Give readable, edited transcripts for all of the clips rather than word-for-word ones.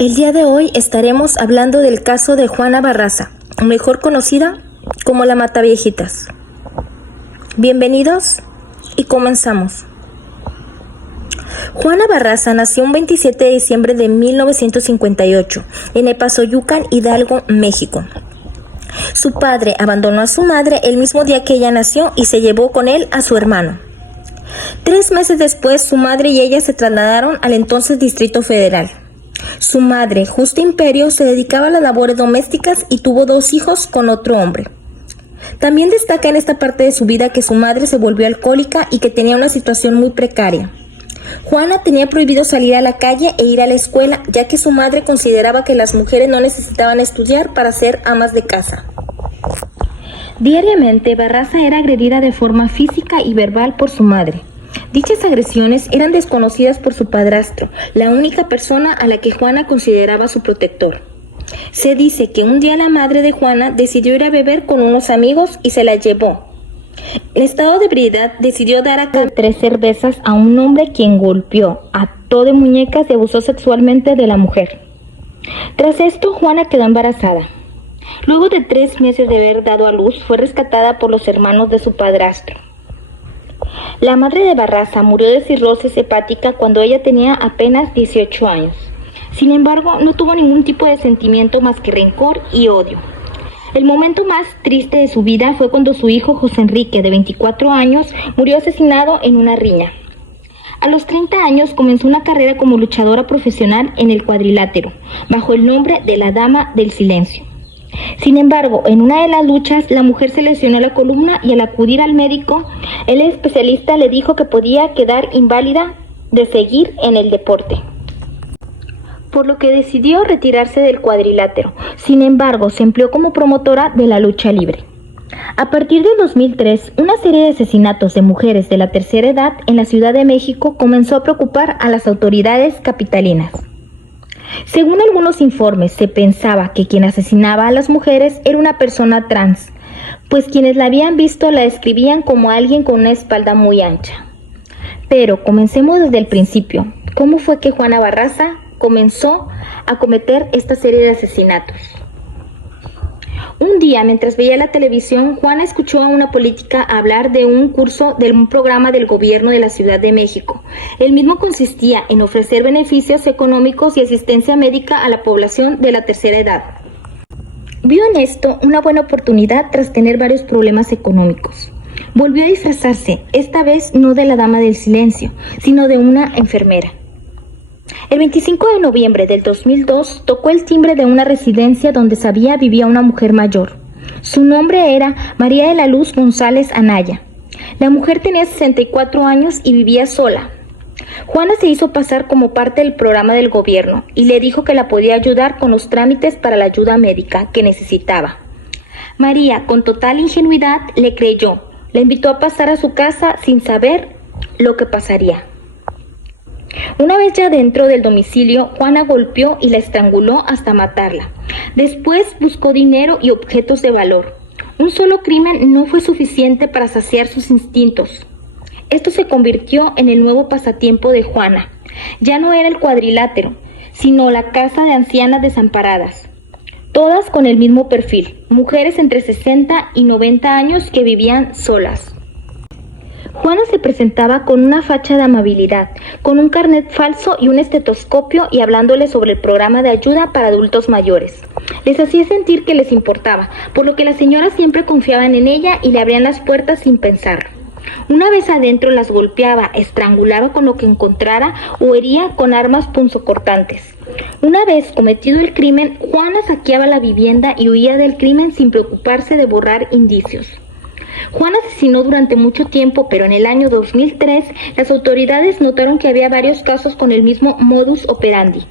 El día de hoy estaremos hablando del caso de Juana Barraza, mejor conocida como la Mataviejitas. Bienvenidos y comenzamos. Juana Barraza nació un 27 de diciembre de 1958 en Epazoyucan, Hidalgo, México. Su padre abandonó a su madre el mismo día que ella nació y se llevó con él a su hermano. 3 meses después, su madre y ella se trasladaron al entonces Distrito Federal. Su madre, Justa Imperio, se dedicaba a las labores domésticas y tuvo 2 hijos con otro hombre. También destaca en esta parte de su vida que su madre se volvió alcohólica y que tenía una situación muy precaria. Juana tenía prohibido salir a la calle e ir a la escuela, ya que su madre consideraba que las mujeres no necesitaban estudiar para ser amas de casa. Diariamente, Barraza era agredida de forma física y verbal por su madre. Dichas agresiones eran desconocidas por su padrastro, la única persona a la que Juana consideraba su protector. Se dice que un día la madre de Juana decidió ir a beber con unos amigos y se la llevó. En estado de ebriedad decidió dar a cambio 3 cervezas a un hombre quien golpeó, ató de muñecas y abusó sexualmente de la mujer. Tras esto, Juana quedó embarazada. Luego de 3 meses de haber dado a luz, fue rescatada por los hermanos de su padrastro. La madre de Barraza murió de cirrosis hepática cuando ella tenía apenas 18 años. Sin embargo, no tuvo ningún tipo de sentimiento más que rencor y odio. El momento más triste de su vida fue cuando su hijo José Enrique, de 24 años, murió asesinado en una riña. A los 30 años comenzó una carrera como luchadora profesional en el cuadrilátero, bajo el nombre de la Dama del Silencio. Sin embargo, en una de las luchas, la mujer se lesionó la columna y al acudir al médico, el especialista le dijo que podía quedar inválida de seguir en el deporte, por lo que decidió retirarse del cuadrilátero. Sin embargo, se empleó como promotora de la lucha libre. A partir del 2003, una serie de asesinatos de mujeres de la tercera edad en la Ciudad de México comenzó a preocupar a las autoridades capitalinas. Según algunos informes, se pensaba que quien asesinaba a las mujeres era una persona trans, pues quienes la habían visto la describían como alguien con una espalda muy ancha. Pero comencemos desde el principio. ¿Cómo fue que Juana Barraza comenzó a cometer esta serie de asesinatos? Un día, mientras veía la televisión, Juana escuchó a una política hablar de un curso de un programa del gobierno de la Ciudad de México. El mismo consistía en ofrecer beneficios económicos y asistencia médica a la población de la tercera edad. Vio en esto una buena oportunidad tras tener varios problemas económicos. Volvió a disfrazarse, esta vez no de la Dama del Silencio, sino de una enfermera. El 25 de noviembre del 2002 tocó el timbre de una residencia donde sabía vivía una mujer mayor. Su nombre era María de la Luz González Anaya. La mujer tenía 64 años y vivía sola. Juana se hizo pasar como parte del programa del gobierno y le dijo que la podía ayudar con los trámites para la ayuda médica que necesitaba. María, con total ingenuidad, le creyó. La invitó a pasar a su casa sin saber lo que pasaría. Una vez ya dentro del domicilio, Juana golpeó y la estranguló hasta matarla. Después buscó dinero y objetos de valor. Un solo crimen no fue suficiente para saciar sus instintos. Esto se convirtió en el nuevo pasatiempo de Juana. Ya no era el cuadrilátero, sino la casa de ancianas desamparadas. Todas con el mismo perfil, mujeres entre 60 y 90 años que vivían solas. Juana se presentaba con una facha de amabilidad, con un carnet falso y un estetoscopio y hablándoles sobre el programa de ayuda para adultos mayores. Les hacía sentir que les importaba, por lo que las señoras siempre confiaban en ella y le abrían las puertas sin pensar. Una vez adentro las golpeaba, estrangulaba con lo que encontrara o hería con armas punzocortantes. Una vez cometido el crimen, Juana saqueaba la vivienda y huía del crimen sin preocuparse de borrar indicios. Juana asesinó durante mucho tiempo, pero en el año 2003 las autoridades notaron que había varios casos con el mismo modus operandi.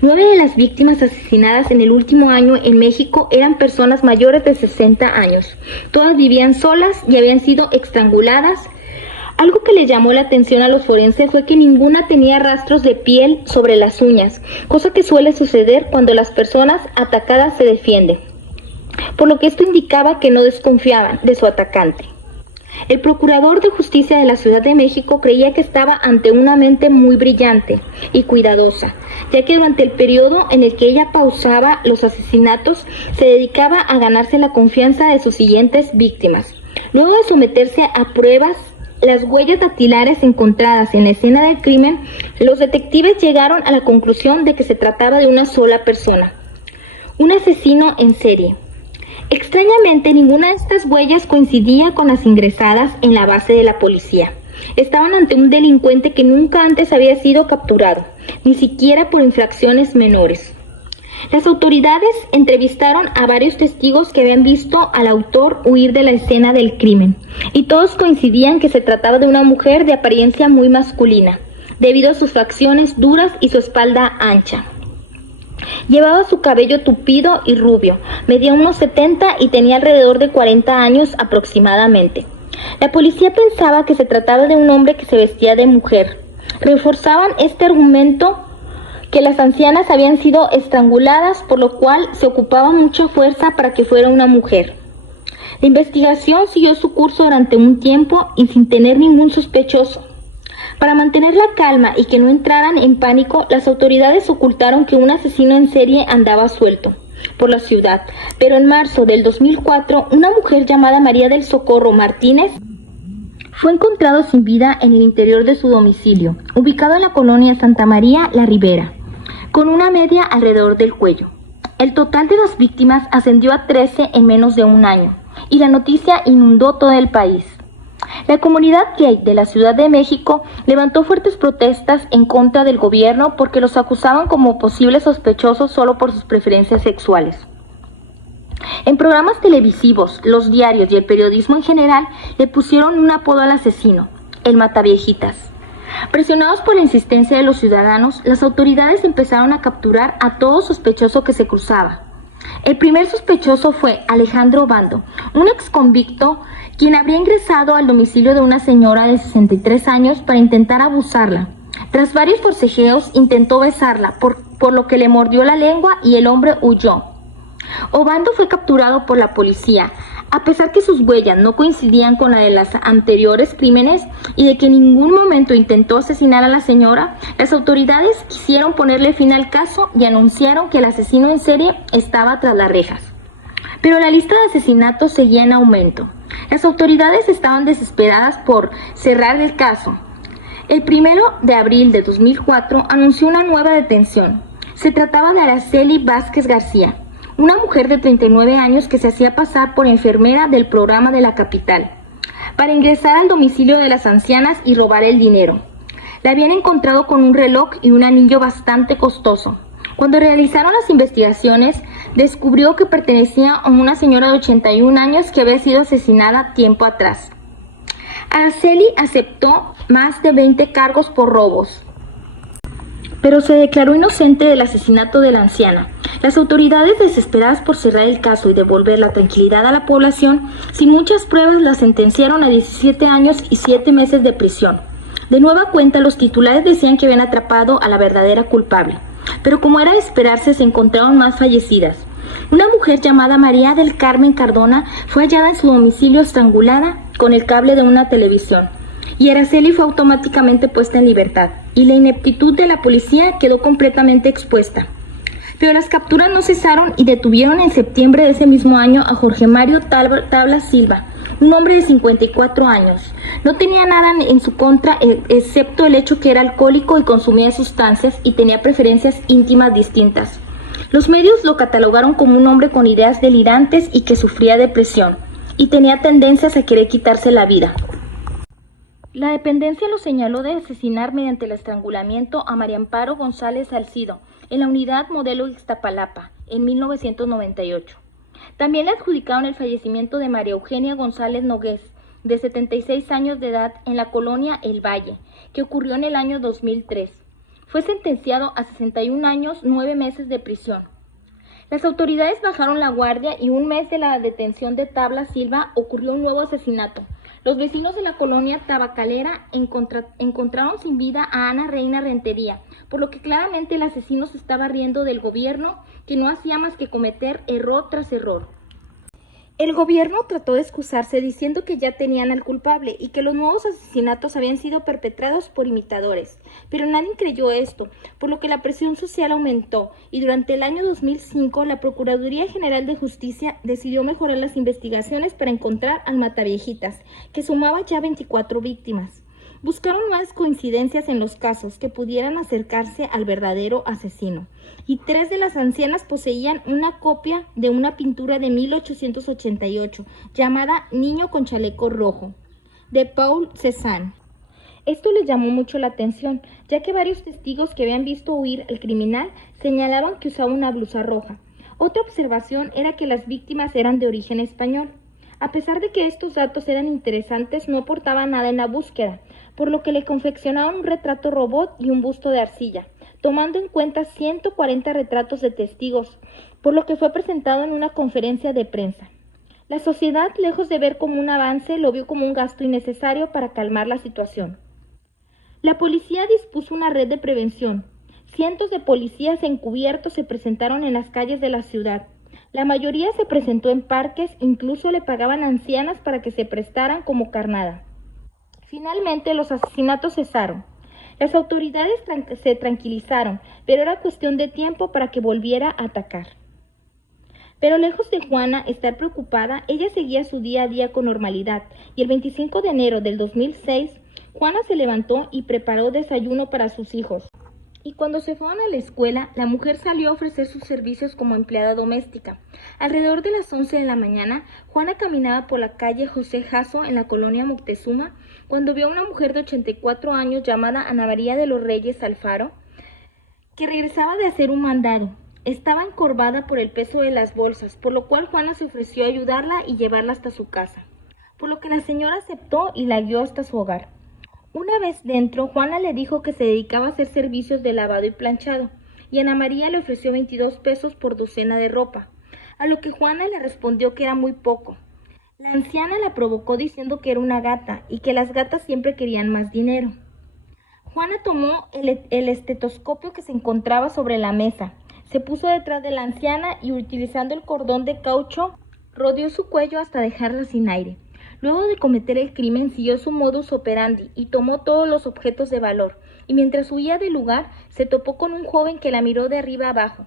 9 de las víctimas asesinadas en el último año en México eran personas mayores de 60 años. Todas vivían solas y habían sido estranguladas. Algo que le llamó la atención a los forenses fue que ninguna tenía rastros de piel sobre las uñas, cosa que suele suceder cuando las personas atacadas se defienden, por lo que esto indicaba que no desconfiaban de su atacante. El procurador de justicia de la Ciudad de México creía que estaba ante una mente muy brillante y cuidadosa, ya que durante el periodo en el que ella pausaba los asesinatos, se dedicaba a ganarse la confianza de sus siguientes víctimas. Luego de someterse a pruebas, las huellas dactilares encontradas en la escena del crimen, los detectives llegaron a la conclusión de que se trataba de una sola persona, un asesino en serie. Extrañamente, ninguna de estas huellas coincidía con las ingresadas en la base de la policía. Estaban ante un delincuente que nunca antes había sido capturado, ni siquiera por infracciones menores. Las autoridades entrevistaron a varios testigos que habían visto al autor huir de la escena del crimen, y todos coincidían que se trataba de una mujer de apariencia muy masculina, debido a sus facciones duras y su espalda ancha. Llevaba su cabello tupido y rubio, medía unos 70 y tenía alrededor de 40 años aproximadamente. La policía pensaba que se trataba de un hombre que se vestía de mujer. Reforzaban este argumento que las ancianas habían sido estranguladas, por lo cual se ocupaba mucha fuerza para que fuera una mujer. La investigación siguió su curso durante un tiempo y sin tener ningún sospechoso. Para mantener la calma y que no entraran en pánico, las autoridades ocultaron que un asesino en serie andaba suelto por la ciudad. Pero en marzo del 2004, una mujer llamada María del Socorro Martínez fue encontrada sin vida en el interior de su domicilio, ubicado en la colonia Santa María La Ribera, con una media alrededor del cuello. El total de las víctimas ascendió a 13 en menos de un año, y la noticia inundó todo el país. La comunidad gay de la Ciudad de México levantó fuertes protestas en contra del gobierno porque los acusaban como posibles sospechosos solo por sus preferencias sexuales. En programas televisivos, los diarios y el periodismo en general le pusieron un apodo al asesino, el Mataviejitas. Presionados por la insistencia de los ciudadanos, las autoridades empezaron a capturar a todo sospechoso que se cruzaba. El primer sospechoso fue Alejandro Obando, un exconvicto quien habría ingresado al domicilio de una señora de 63 años para intentar abusarla. Tras varios forcejeos, intentó besarla, por lo que le mordió la lengua y el hombre huyó. Obando fue capturado por la policía, a pesar que sus huellas no coincidían con la de las anteriores crímenes y de que en ningún momento intentó asesinar a la señora. Las autoridades quisieron ponerle fin al caso y anunciaron que el asesino en serie estaba tras las rejas. Pero la lista de asesinatos seguía en aumento. Las autoridades estaban desesperadas por cerrar el caso. El 1 de abril de 2004 anunció una nueva detención. Se trataba de Araceli Vázquez García, una mujer de 39 años que se hacía pasar por enfermera del programa de la capital, para ingresar al domicilio de las ancianas y robar el dinero. La habían encontrado con un reloj y un anillo bastante costoso. Cuando realizaron las investigaciones, descubrió que pertenecía a una señora de 81 años que había sido asesinada tiempo atrás. Araceli aceptó más de 20 cargos por robos, pero se declaró inocente del asesinato de la anciana. Las autoridades, desesperadas por cerrar el caso y devolver la tranquilidad a la población, sin muchas pruebas la sentenciaron a 17 años y 7 meses de prisión. De nueva cuenta, los titulares decían que habían atrapado a la verdadera culpable, pero como era de esperarse, se encontraron más fallecidas. Una mujer llamada María del Carmen Cardona fue hallada en su domicilio estrangulada con el cable de una televisión, y Araceli fue automáticamente puesta en libertad, y la ineptitud de la policía quedó completamente expuesta. Pero las capturas no cesaron y detuvieron en septiembre de ese mismo año a Jorge Mario Tablas Silva, un hombre de 54 años. No tenía nada en su contra excepto el hecho que era alcohólico y consumía sustancias y tenía preferencias íntimas distintas. Los medios lo catalogaron como un hombre con ideas delirantes y que sufría depresión, y tenía tendencias a querer quitarse la vida. La dependencia lo señaló de asesinar mediante el estrangulamiento a María Amparo González Salcido en la unidad Modelo Iztapalapa en 1998. También le adjudicaron el fallecimiento de María Eugenia González Nogués, de 76 años de edad, en la colonia El Valle, que ocurrió en el año 2003. Fue sentenciado a 61 años, 9 meses de prisión. Las autoridades bajaron la guardia y un mes de la detención de Tablas Silva ocurrió un nuevo asesinato. Los vecinos de la colonia Tabacalera encontraron sin vida a Ana Reina Rentería, por lo que claramente el asesino se estaba riendo del gobierno, que no hacía más que cometer error tras error. El gobierno trató de excusarse diciendo que ya tenían al culpable y que los nuevos asesinatos habían sido perpetrados por imitadores, pero nadie creyó esto, por lo que la presión social aumentó y durante el año 2005 la Procuraduría General de Justicia decidió mejorar las investigaciones para encontrar al Mataviejitas, que sumaba ya 24 víctimas. Buscaron nuevas coincidencias en los casos que pudieran acercarse al verdadero asesino, y 3 de las ancianas poseían una copia de una pintura de 1888 llamada Niño con chaleco rojo, de Paul Cézanne. Esto les llamó mucho la atención, ya que varios testigos que habían visto huir al criminal señalaban que usaba una blusa roja. Otra observación era que las víctimas eran de origen español. A pesar de que estos datos eran interesantes, no aportaban nada en la búsqueda, por lo que le confeccionaron un retrato robot y un busto de arcilla, tomando en cuenta 140 retratos de testigos, por lo que fue presentado en una conferencia de prensa. La sociedad, lejos de ver como un avance, lo vio como un gasto innecesario para calmar la situación. La policía dispuso una red de prevención. Cientos de policías encubiertos se presentaron en las calles de la ciudad. La mayoría se presentó en parques, incluso le pagaban a ancianas para que se prestaran como carnada. Finalmente los asesinatos cesaron. Las autoridades se tranquilizaron, pero era cuestión de tiempo para que volviera a atacar. Pero lejos de Juana estar preocupada, ella seguía su día a día con normalidad, y el 25 de enero del 2006, Juana se levantó y preparó desayuno para sus hijos. Y cuando se fueron a la escuela, la mujer salió a ofrecer sus servicios como empleada doméstica. Alrededor de las 11 de la mañana, Juana caminaba por la calle José Jasso en la colonia Moctezuma, cuando vio a una mujer de 84 años llamada Ana María de los Reyes Alfaro, que regresaba de hacer un mandado. Estaba encorvada por el peso de las bolsas, por lo cual Juana se ofreció a ayudarla y llevarla hasta su casa, por lo que la señora aceptó y la guió hasta su hogar. Una vez dentro, Juana le dijo que se dedicaba a hacer servicios de lavado y planchado, y Ana María le ofreció 22 pesos por docena de ropa, a lo que Juana le respondió que era muy poco. La anciana la provocó diciendo que era una gata y que las gatas siempre querían más dinero. Juana tomó el estetoscopio que se encontraba sobre la mesa, se puso detrás de la anciana y utilizando el cordón de caucho, rodeó su cuello hasta dejarla sin aire. Luego de cometer el crimen, siguió su modus operandi y tomó todos los objetos de valor, y mientras huía del lugar, se topó con un joven que la miró de arriba abajo.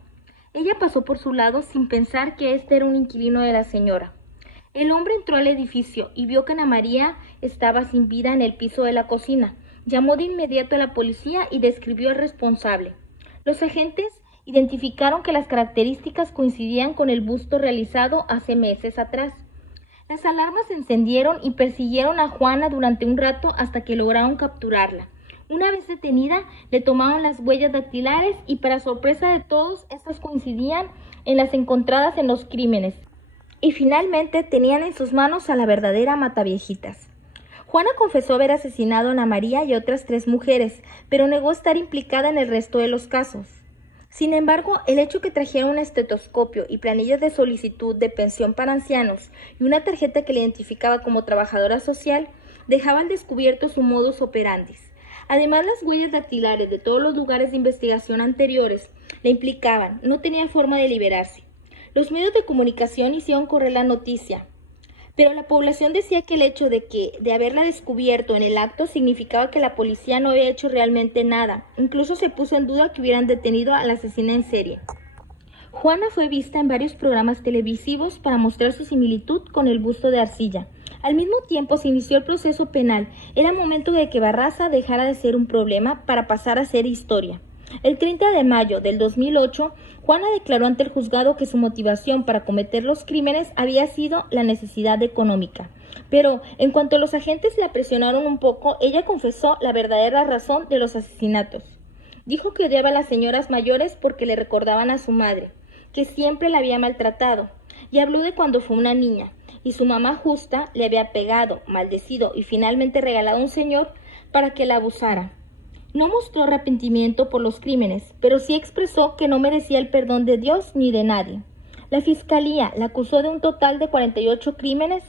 Ella pasó por su lado sin pensar que este era un inquilino de la señora. El hombre entró al edificio y vio que Ana María estaba sin vida en el piso de la cocina. Llamó de inmediato a la policía y describió al responsable. Los agentes identificaron que las características coincidían con el busto realizado hace meses atrás. Las alarmas se encendieron y persiguieron a Juana durante un rato hasta que lograron capturarla. Una vez detenida, le tomaron las huellas dactilares y para sorpresa de todos, estas coincidían en las encontradas en los crímenes. Y finalmente tenían en sus manos a la verdadera Mataviejitas. Juana confesó haber asesinado a Ana María y otras 3 mujeres, pero negó estar implicada en el resto de los casos. Sin embargo, el hecho que trajera un estetoscopio y planillas de solicitud de pensión para ancianos y una tarjeta que la identificaba como trabajadora social dejaba al descubierto su modus operandi. Además, las huellas dactilares de todos los lugares de investigación anteriores la implicaban, no tenía forma de liberarse. Los medios de comunicación hicieron correr la noticia, pero la población decía que el hecho de haberla descubierto en el acto significaba que la policía no había hecho realmente nada. Incluso se puso en duda que hubieran detenido a la asesina en serie. Juana fue vista en varios programas televisivos para mostrar su similitud con el busto de arcilla. Al mismo tiempo se inició el proceso penal. Era momento de que Barraza dejara de ser un problema para pasar a ser historia. El 30 de mayo del 2008, Juana declaró ante el juzgado que su motivación para cometer los crímenes había sido la necesidad económica. Pero, en cuanto los agentes la presionaron un poco, ella confesó la verdadera razón de los asesinatos. Dijo que odiaba a las señoras mayores porque le recordaban a su madre, que siempre la había maltratado, y habló de cuando fue una niña, y su mamá justa le había pegado, maldecido y finalmente regalado a un señor para que la abusara. No mostró arrepentimiento por los crímenes, pero sí expresó que no merecía el perdón de Dios ni de nadie. La fiscalía la acusó de un total de 48 crímenes.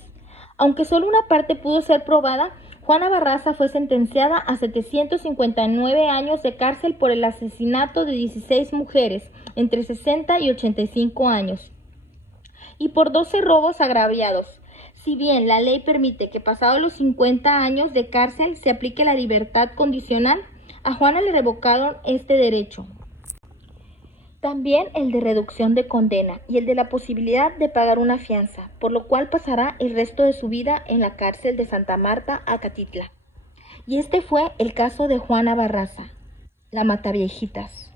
Aunque solo una parte pudo ser probada, Juana Barraza fue sentenciada a 759 años de cárcel por el asesinato de 16 mujeres entre 60 y 85 años. y por 12 robos agraviados. Si bien la ley permite que pasados los 50 años de cárcel se aplique la libertad condicional, a Juana le revocaron este derecho. También el de reducción de condena y el de la posibilidad de pagar una fianza, por lo cual pasará el resto de su vida en la cárcel de Santa Marta, Acatitla. Y este fue el caso de Juana Barraza, la Mataviejitas.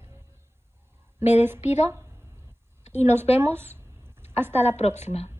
Me despido y nos vemos hasta la próxima.